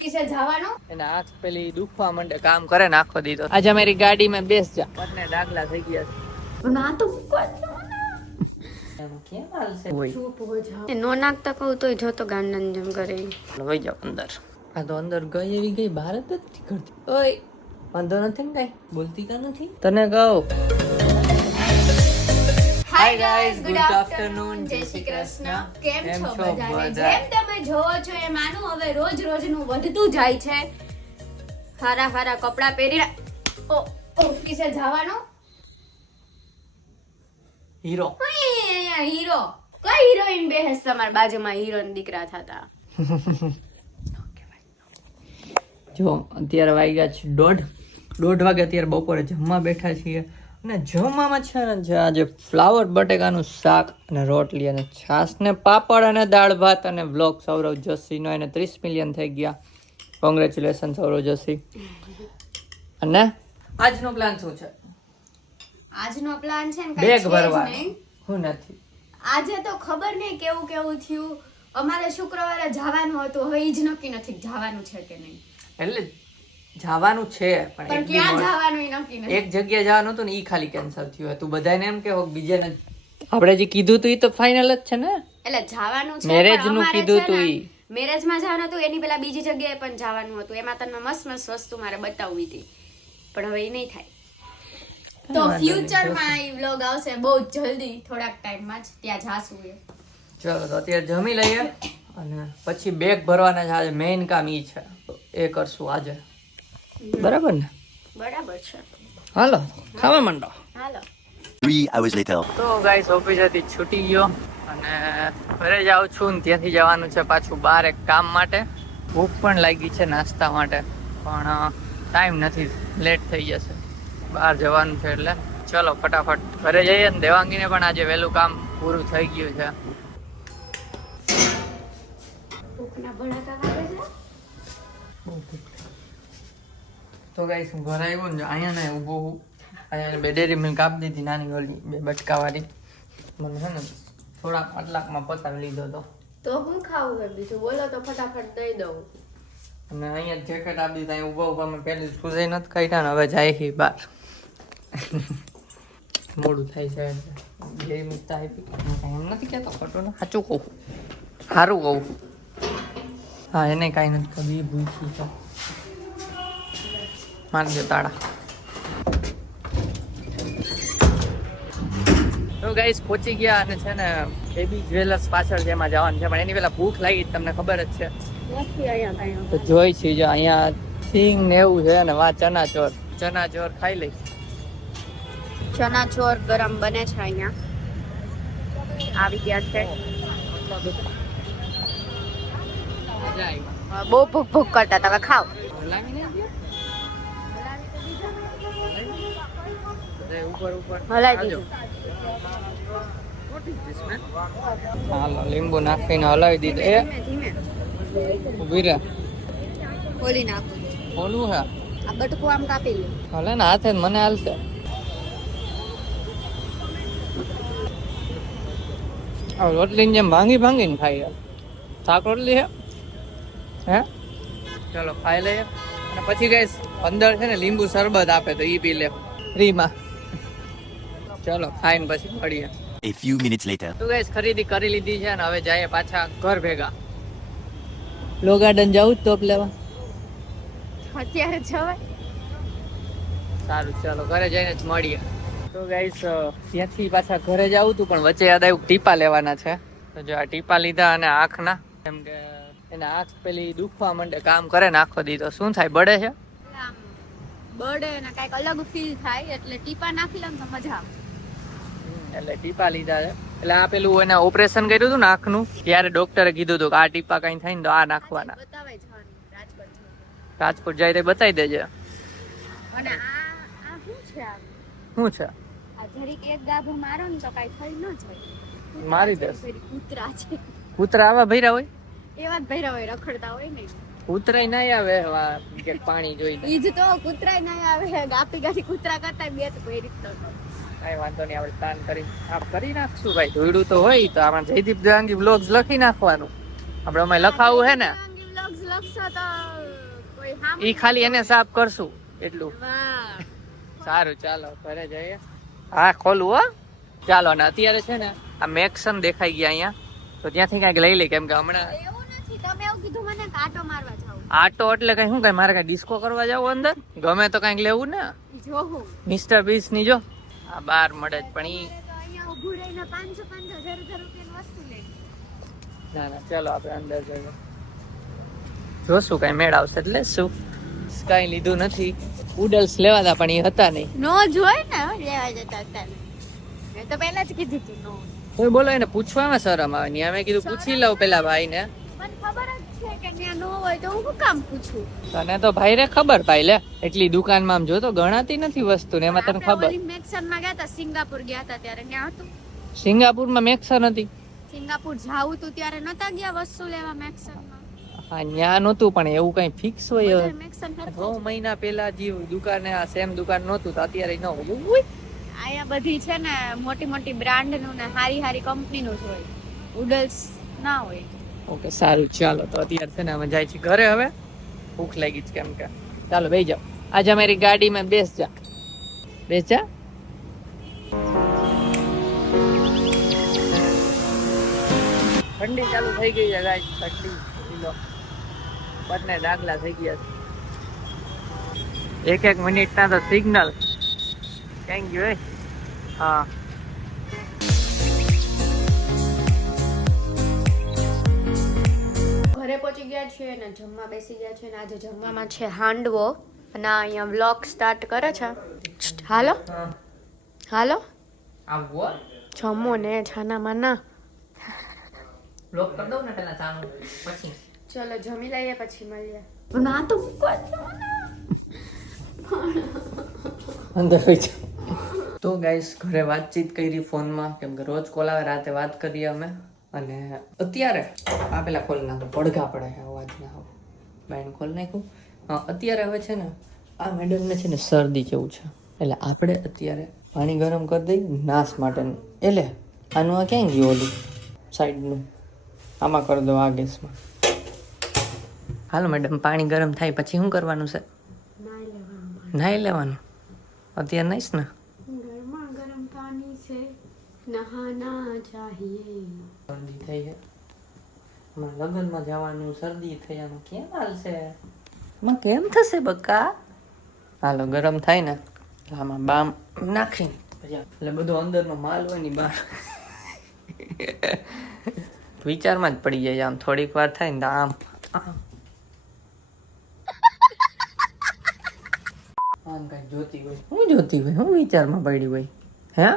ઓફિસે જવાનું એને આંખ પેલી દુખવા માંડે કામ કરે ને આખો દી તો આજે અમારી ગાડીમાં બેસ જા પગને ડાગલા થઈ ગયા છે ના તો કેમ હાલશે હોય ચૂપ હો જાઓ નો નાખતા કહું તોય જોતો ગાંડન જેમ કરે વઈ જાવ અંદર આ તો અંદર ગઈ એવી ગઈ ભારત જ નથી કરતી ઓય વાંધો નથી ને કઈ બોલતી કા નથી તને કહું હાય ગાઈસ ગુડ આફ્ટરનૂન જય શ્રી કૃષ્ણ કેમ છો બધાને જેમ તમે જોવો છો એ માનું હવે રોજ રોજનું વધતું જાય છે હારા હારા કપડા પહેરીને ઓફિસે જવાનું હીરો અહીંયા હીરો કઈ હિરોઈન બેહસ તમારી બાજુમાં હીરો ને દીકરા થતા જો અત્યારે વાગ્યા છે દોઢ વાગે અત્યારે બપોરે જમવા બેઠા છીએ અને જમવામાં છે ને જે આજે ફ્લાવર બટેકાનું શાક અને રોટલી અને છાશ ને પાપડ અને દાળ ભાત અને વ્લોગ સૌરવ જોશીનો એને 30 મિલિયન થઈ ગયા કોંગ્રેચ્યુલેશન સૌરવ જોશી અને આજનો પ્લાન શું છે આજનો પ્લાન છે ને બેગ ભરવાનો હું નથી આજે તો ખબર નહીં કેવું થયું અમારે શુક્રવારે જવાનું હતું હવે ઈ જ નક્કી નથી જવાનું છે કે નહીં એટલે જવાનું છે પણ ક્યાં જવાનું ઈ નક્કી નથી એક જગ્યાએ જવાનું હતું ને ઈ ખાલી કેન્સલ થયું હતું બધાને એમ કે બીજાને આપણે જે કીધું હતું ઈ તો ફાઇનલ જ છે ને એટલે જવાનું છે મેરેજ નું કીધું હતું ઈ મેરેજમાં જવાનું હતું એની પેલા બીજી જગ્યાએ પણ જવાનું હતું એમાં તમને મસ્ત વસ્તુ મારે બતાવવી હતી પણ હવે ઈ નહીં થાય તો ફ્યુચરમાં ઈ વ્લોગ આવશે બહુ જલ્દી થોડાક ટાઈમમાં જ ત્યાં જાશું એ ચલો તો અત્યારે જમી લઈએ અને પછી બેગ ભરવાના છે આજે મેઇન કામ ઈ છે એ કરશું આજે બરાબર ને બરાબર છે હાલો ખાવા માંડો હાલો 3 hours later. તો ગાઈસ ઓફિસેથી છૂટી ગયો અને ઘરે જાઉં છું ને ત્યાંથી જવાનું છે પાછું બહાર એક કામ માટે ભૂખ પણ લાગી છે નાસ્તા માટે પણ ટાઈમ નથી લેટ થઈ જશે બહાર જવાનું છે એટલે ચલો ફટાફટ ઘરે જઈએ ને દેવાંગીને પણ આજે વહેલું કામ પૂરું થઈ ગયું છે ભૂખના ભડાકા વાગે છે તો ગાઈસ હું ઘરે આવ્યો ને અહીંયા ને ઊભો હું અહીંયા બે ડેરી મિલ્ક આપી દીધી નાની ઓલી બે બટકાવાળી મને છે ને થોડાક આટલાકમાં પતાવી લીધો હતો તો હું ખાવું હે બીજું બોલો તો ફટાફટ દઈ દઉં અને અહીંયા જેકેટ આપી દીધા અહીંયા ઊભા ઊભા મેં પહેલી સુઝાઈ નથી કાઢ્યા ને હવે જાય છે બહાર મોડું થાય છે ડેરી મિલ્ક તો આપી એમ નથી કહેતો ખોટું ને સાચું કહું સારું કહું હા એને કાંઈ નથી કહ્યું એ ભૂખી છે મારી દો તાળા તો ગાઈસ પહોંચી ગયા અને છે ને બેબી જ્વેલર્સ પાછળ જેમાં જવાનું છે પણ એની પેલા ભૂખ લાગી તમને ખબર જ છે તો જોઈ છે જો અહીંયા સિંગ ને એવું છે ને વા ચના ચોર ખાઈ લઈ ચના ચોર ગરમ બને છે અહીંયા આવી ગયા છે બહુ ભૂખ કરતા તમે ખાઓ હલાઈ દીધું હાલો લીંબુ નાખીને હલાવી દીધું એ ઉભી રહે ખોલી નાખું ખોલું હે આ બટકું આમ કાપી લે હલે ને હાથે મને હાલશે રોટલીની જેમ ભાંગીને ખાઈ શાક રોટલી હે ચલો ખાઈ લઈએ અને પછી ગઈશ અંદર છે ને લીંબુ શરબત આપે તો ઈ પી લે ફ્રીમાં ચલો ખાઈને પછી મળીએ A few minutes later. તો ગઈશ ખરીદી કરી લીધી છે ને હવે જઈએ પાછા ઘર ભેગા લો ગાર્ડન જાવું ટોપ લેવા અત્યારે જવાય સારું ચાલો ઘરે જઈને જ મળીએ તો ગાઈસ ત્યાંથી પાછા ઘરે જાવું તું પણ વચ્ચે યાદ આવ્યું ટીપા લેવાના છે તો જો આ ટીપા લીધા અને આંખના કેમ કે એને આંખ પેલી દુખવા માંડે કામ કરે ને આખો દી તો શું થાય બળે છે બર્ડે ને કઈક અલગ ફીલ થાય એટલે ટીપા નાખી લઉં તો મજા આવે એટલે ટીપા લીધા છે એટલે આ પેલું એને ઓપરેશન કર્યું હતું ને આંખનું ત્યારે ડોક્ટરે કીધું હતું કે આ ટીપા કઈ થાય ને તો આ નાખવાના બતાવાય જવાનું રાજકોટ જાય તો બતાવી દેજે અને આ શું છે આ શું છે આ જરીક એક ગાભો મારો ને તો કઈ થઈ ન જાય મારી દેસ કૂતરા છે કૂતરા આવા ભર્યા હોય એવા જ ભર્યા હોય રખડતા હોય ને કૂતરાય નહીં આવે કે પાણી જોઈને ઈજ તો કૂતરાય નહીં આવે ગાપી ગાડી કૂતરા કરતા બે તો ભરી તો કઈ વાંધો નહીં આપણે પ્લાન કરી નાખશું ભાઈ ધોઈડું તો હોય તો આમાં જયદીપ દેવાંગી વ્લોગ્સ લખી નાખવાનું આપણે અમારે લખાવું હે ને લખશો તો કોઈ હામ ઈ ખાલી એને સાફ કરશું એટલું. વાહ સારું ચાલો ઘરે જઈએ. હા ખોલું હો. ચાલો ને અત્યારે છે ને આ મેક્સન દેખાઈ ગયા અહીંયા, તો ત્યાંથી કઈક લઈ લે, કેમ કે હમણાં એવું નથી, તમે એવું કીધું મને કાંટો મારવા જાવ. આટો એટલે કઈ શું કઈ મારે કઈ ડિસ્કો કરવા જવું અંદર? ગમે તો કઈક લેવું ને. જોહું મિસ્ટર બીસ ની જો આ બાર મળે જ, પણ ઈ તો અહીંયા ઊભું રહીને 500-1000 રૂપિયાની વસ્તુ લે. ના ના ચાલો આપણે અંદર જઈએ, જોશું કઈ મેળ આવશે એટલે શું. કઈ લીધું નથી, ઉડલ્સ લેવાતા પણ એ હતા નહીં. નો જોઈ ને લેવા જતા હતા, મેં તો પહેલા જ કીધું તું નો. કોઈ બોલો એને પૂછવામાં શરમ આવે ને, મેં કીધું પૂછી લઉં પેલા ભાઈ ને. મને ખબર જ છે કે ત્યાં નો હોય તો હું શું કામ પૂછું. તને તો ભાઈ રે ખબર ભાઈ લે, એટલી દુકાનમાં આમ જો તો ગણાતી નથી વસ્તુ ને, એમાં તને ખબર. મેક્સનમાં ગયા હતા, સિંગાપુર ગયા હતા ત્યારે ત્યાં હતું. સિંગાપુરમાં મેક્સન હતી. સિંગાપુર જાવું તું ત્યારે નતા ગયા વસ્તુ લેવા મેક્સનમાં. હા ન્યા નહોતું, પણ એવું કઈ ફિક્સ હોય બધા મેક્સન હરખા 9 મહિના પહેલા જે દુકાને આ સેમ દુકાન નહોતું તો અત્યારે ન હોય એવું હોય. અહીંયા બધી છે ને મોટી મોટી બ્રાન્ડ નું ને હારી હારી કંપની નું જ હોય, ઉડલ્સ ના હોય. ઓકે સારું ચાલો, તો અત્યારે છે ને અમે જાય છે ઘરે. હવે ભૂખ લાગી છે, કેમ કે ચાલો બેસી જાઓ. આજે અમારી ગાડીમાં બેસ જા. ઠંડી ચાલુ થઈ ગઈ છે ગાઈસ, ઠંડી કિલો બંને દાખલા થઈ ગયા છે. એક મિનિટના તો સિગ્નલ ક્યાં ગયું? હા ઘરે પહોંચી ગયા છીએ ને જમવા બેસી ગયા છે ને આજે જમવામાં છે હાંડવો અને આ અહીંયા વ્લોગ સ્ટાર્ટ કરે છે. હાલો હાલો આવો જમો ને છાના માના. બ્લોક કરી દઉં ને પેલા ચાનું પછી. ચલો જમી લઈએ પછી મળીએ. ના તો અંદર હોય છે. તો ગાઈસ ઘરે વાતચીત કરી ફોનમાં, કેમ કે રોજ કોલ આવે, રાતે વાત કરીએ અમે. અને અત્યારે આ પેલા ખોલ નાખો, પડઘા પડે અવાજ ના આવે. બાઈને ખોલ નાખ્યું. અત્યારે હવે છે ને આ મેડમને છે ને શરદી જેવું છે, એટલે આપણે અત્યારે પાણી ગરમ કરી દઈ નાશ માટેનું. એટલે આનું આ ક્યાં ગયું ઓલું સાઈડનું, આમાં કરી દો આ ગેસમાં. હાલો મેડમ, પાણી ગરમ થાય પછી શું કરવાનું છે? નાઈ લેવાનું. અત્યારે નાઈશ ને? ગરમા ગરમ પાણી છે, નહાના ચાહીએ. શરદી થઈ છે, હમણાં લગ્નમાં જવાનું, શરદી થઈ, આનું કેમ હાલશે? એમાં કેમ થશે બકા? હાલો ગરમ થાય ને આમાં બામ નાખીને એટલે બધો અંદરનો માલ હોય ને બહાર વિચારમાં જ પડી જાય. આમ થોડીક વાર થાય ને આમ આમ કઈ જોતી હોય. હું જોતી હોય? હું વિચારમાં પડી હોય? હે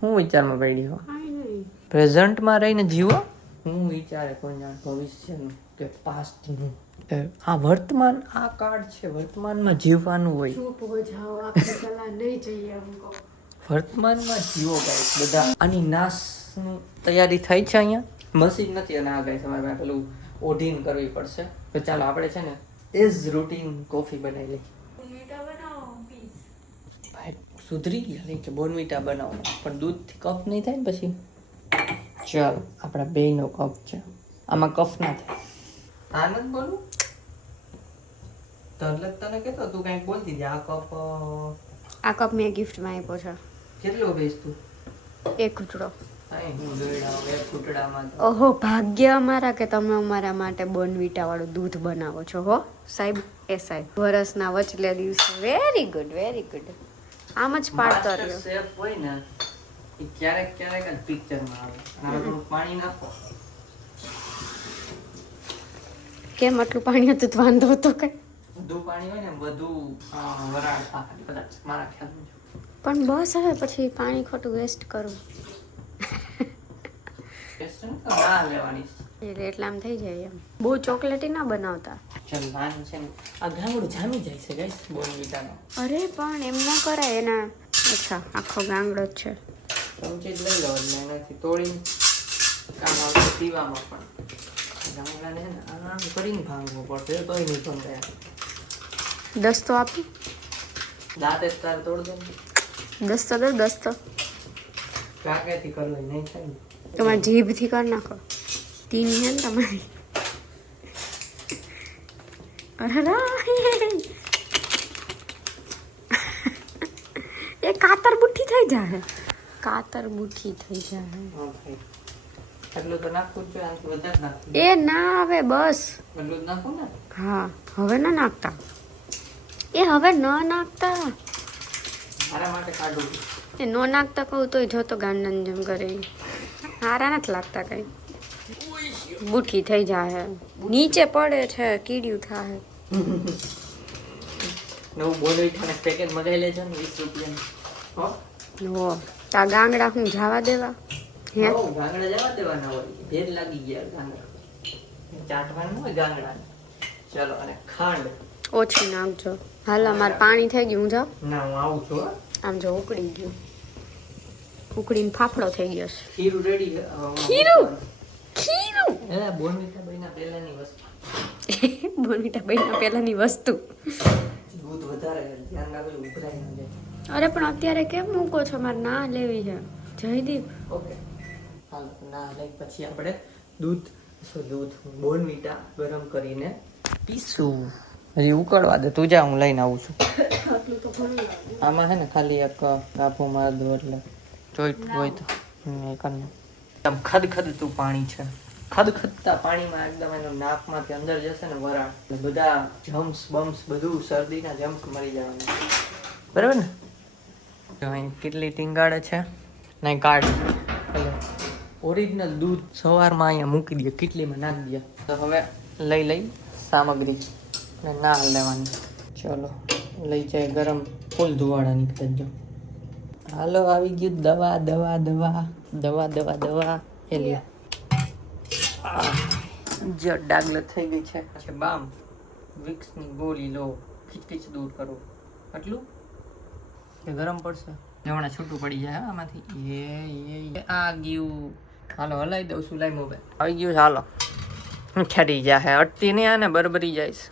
હું વિચારમાં પડી હોય? પ્રેઝન્ટમાં રહીને જીવો. હું વિચારે કોઈ જાણ ભવિષ્યનું કે પાસ્ટનું. આ વર્તમાન, આ કાર્ડ છે, વર્તમાનમાં જીવવાનું હોય. ચૂપ હો જાઓ, આપની સલાહ નહીં જોઈએ हमको. વર્તમાનમાં જીવો ગાઈસ બધા. આની નાશની તૈયારી થઈ છે અહીંયા. મશીન નથી અને આ ગાઈસ અમારે પાસે પેલું ઓઢીને કરવી પડશે. તો ચાલો આપણે છે ને એઝ રૂટીન કોફી બનાવી લઈએ. ભાઈ સુધરી ગયા કે બોર્નવિટા બનાવો, પણ દૂધથી કફ નહીં થાય ને પછી. ચાલો આપણા બેયનો કપ છે, આમાં કફ ના થાય. આનંદ બોલું તને કહેતો તું કંઈક બોલતી હતી. આ કપ આ કપ મેં ગિફ્ટમાં આપ્યો છે. કેટલો વેચ તું? એક ઘૂંટડો. હું દોયડા એક ઘૂંટડામાં તો. ઓહો ભાગ્ય અમારા કે તમે અમારા માટે બોર્નવિટા વાળું દૂધ બનાવો છો હો સાહેબ. એ સાહેબ વરસના વચલે દિવસે. Very good very good. આમ જ પાડતો રહ્યો. માસ્ટર શેફ હોય ને એ ક્યારેક ક્યારેક જ પિક્ચરમાં આવે. આમાં થોડું પાણી નાખો. કેમ આટલું પાણી હતું તો વાંધો હતો કઈ? વધુ પાણી હોય ને વધુ વરાળ થાય કદાચ મારા ખ્યાલ મુજબ. પણ બસ હવે પછી પાણી ખોટું વેસ્ટ કરું ટેસ્ટ તો ના લેવાની. એટલે એટલામાં થઈ જાય એમ. બહુ ચોકલેટી ના બનાવતા. ચાલ નાનું છે ને આ ગાંગડું જામી જાય છે ગાઈસ બોર્નવિટાનો. અરે પણ એમ ન કરાય એના. અચ્છા આખો ગાંગડો જ છે. ચમચી જ લઈ લો એટલે એનાથી તોડીને કામ આવશે પીવામાં પણ. ગાંગડાને છે ને આમ કરીને ભાંગવું પડશે તોય નહીં ભંગાય. દસ્તો આપી. દાંતે જ તારે તોડ દો. દસ્તો દો દસ્તો. કાકેથી કરવું નહીં થાય ને. તમારી જીભથી કરી નાખો. તીન છે ને તમારી. એ કાતર બુઠ્ઠી થઈ જાય કાતર બુઠ્ઠી થઈ જાય હા ભાઈ એટલું તો નાખવું જ જોઈએ આનાથી વધારે નાખવું એ ના આવે બસ એટલું જ નાખવું ને હા હવે ન નાખતા એ હવે ન નાખતા મારા માટે કાઢવું એ ન નાખતા કહું તોય જોતો ગાંડન જેમ કરે હારા નથી લાગતા કઈ બુઠ્ઠી થઈ જાય નીચે પડે છે કીડ્યું થાય નવું બોનવીટાને પેકેટ મગાવી લેજો ને 20 રૂપિયાનું હો તા ગાંગડા હું જવા દેવા હે ગાંગડા જવા દેવાના હોય ભેર લાગી ગયા ગાંગડા ચાટવાનું હોય ગાંગડા ચલો અને ખાંડ ઓછી નાખજો હાલો મારે પાણી થઈ ગયું હું જાઉં ના હું આવું છું હો. આમ જો ઉકળી ગયું ઉકળીને ફાફડો થઈ ગયો છે ખીરું રેડી ખીરું ખીરું એલા બોનવીટા બઈના પહેલાની વસ્તુ બોનવીટા બહેના પહેલાની વસ્તુ દૂધ વધારે ધ્યાન રાખજો ઉભરાઈ ન જાય અરે પણ અત્યારે કેમ મૂકો છો મારે ના લેવી છે જયદીપ ઓકે હાલો ના લઈ પછી આપણે દૂધ બોનવીટા ગરમ કરીને પીશું હજી ઉકળવા દે તું જા હું લઈને આવું છું આમાં છે ને ખાલી એક ગાભો માર દો એટલે જોઈતું હોય તો આમ ખદખદતું પાણી છે ખદખદતા પાણીમાં એકદમ એનું નાકમાંથી અંદર જશે ને વરાળ એટલે બધા જમ્સ બમ્સ બધું શરદીના જમ્સ મરી જવાના બરાબર ને જો અહીં કેટલી ટીંગાડે છે નહીં કાઢ એટલે ઓરિજિનલ દૂધ સવારમાં અહીંયા મૂકી દે કેટલીમાં નાખી દે તો હવે લઈ સામગ્રી ને ના લેવાની ચલો લઈ જાય ગરમ ફૂલ ધુવાડા નીકળે જો હાલો આવી ગયું દવા દવા દવા દવા દવા દવા એ લ્યો જો ડાગલ થઈ ગઈ છે બામ વિક્સની ગોળી લો ખીચખીચ દૂર કરો આટલું કે ગરમ પડશે જમણા છૂટું પડી જાય આમાંથી એ આ ગયું હાલો હલાવી દઉં છું લાઈ મોબાઈલ આવી ગયું છે હાલો છડી જાય અટતી નહીં આને બરબરી જાય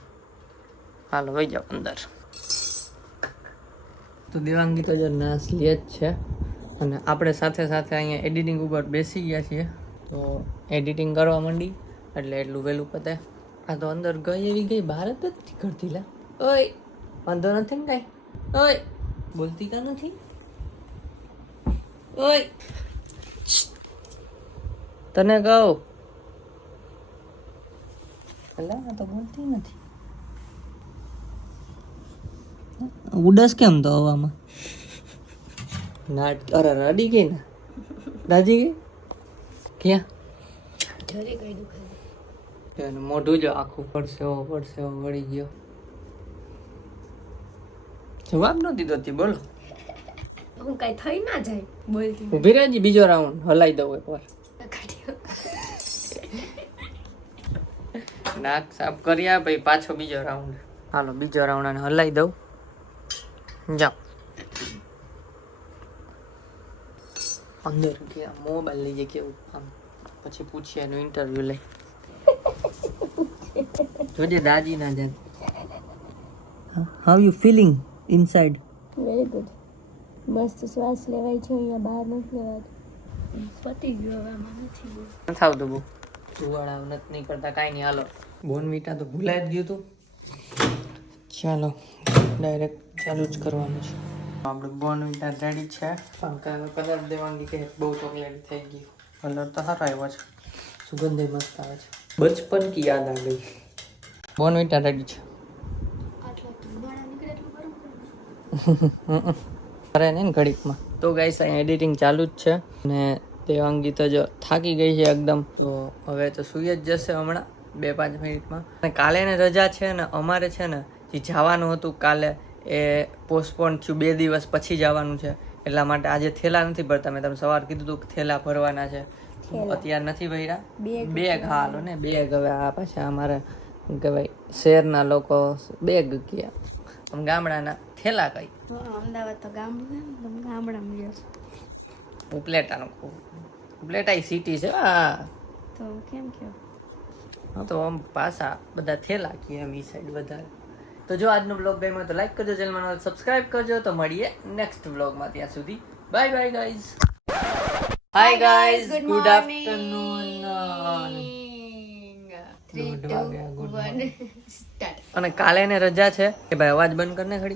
હાલો વહી જાઓ અંદર તો દેવાંગી તો જો નાશ લે જ છે અને આપણે સાથે સાથે અહીંયા એડિટિંગ ઉપર બેસી ગયા છીએ તો એડિટિંગ કરવા માંડી એટલે એટલું વહેલું પતે આ તો અંદર ગઈ એવી ગઈ બહાર જ નથી કરતી લા ઓય વાંધો નથી ને કાંઈ ઓય બોલતી કા નથી ઓય તને કહું અલા આ તો બોલતી નથી ઉડસ કેમ તો હવામાં નાટ અરે રડી ગઈ ને રાજી ગઈ ક્યાં જરી કઈ દુખાય એનું મોઢું જો આખું પડશે વળી ગયો જવાબ ન દીધો તી બોલો હું કઈ થઈ ના જાય બોલતી ઉભી રહેજી બીજો રાઉન્ડ હલાઈ દઉં એકવાર નાક સાફ કર્યા ભાઈ પાછો બીજો રાઉન્ડ હાલો બીજો રાઉન્ડ અને હલાઈ દઉં જાઓ અંદર ગયા મોબાઈલ લઈ જાય કેવું આમ પછી પૂછીએ એનું ઇન્ટરવ્યુ લઈ જોજે દાજી ના જાય how you feeling inside very good મસ્ત શ્વાસ લેવાય છે અહીંયા બહાર નથી લેવાતું પતી ગયો હવે આમાં નથી નથી આવતું બહુ સુવાળા નથી નહીં કરતા કાંઈ નહીં હાલો બોનવીટા તો ભૂલાઈ જ ગયું હતું ચાલો ડાયરેક્ટ ચાલુ જ કરવાનું છે આપણે બોનવીટા રેડી છે પંખાનો કલર દેવાની કે બહુ ચોકલેટ થઈ ગઈ કલર તો સારો આવ્યો છે સુગંધ મસ્ત આવે છે બચપન કી યાદ આ ગઈ બોનવીટા રેડી છે અરે નહીં ને ઘડીકમાં તો ગાઈસ અહીં એડિટિંગ ચાલુ જ છે ને દેવાંગી તો જો થાકી ગઈ છે એકદમ તો હવે તો સુઈ જ જશે હમણાં 2-5 મિનિટમાં અને કાલે ને રજા છે ને અમારે છે ને જે જવાનું હતું કાલે એ પોસ્ટપોન થયું 2 દિવસ પછી જવાનું છે એટલા માટે આજે થેલા નથી ભરતા મેં તમને સવાર કીધું હતું કે થેલા ભરવાના છે અત્યારે નથી ભર્યા બેગ હાલો ને બેગ હવે આ પાછા અમારે શું કહેવાય શહેરના લોકો બેગ ગયા આમ ગામડાના થેલા કઈ અમદાવાદ તો ગામડામાં ગયો ઉપલેટાનું ઉપલેટા સિટી છે હા તો કેમ કયો હા તો આમ પાછા બધા થેલા કીએ એમ ઈ સાઈડ વધારે તો જો આજનો બ્લોગ ગમ્યો તો લાઈક કરજો ચેનલમાં સબસ્ક્રાઇબ કરજો તો મળીએ નેક્સ્ટ બ્લોગમાં ત્યાં સુધી bye bye guys hi guys good afternoon 3 વાગ્યા 1 સ્ટાર્ટ. અને કાલે એને રજા છે કે ભાઈ અવાજ બંધ કરીને ખડી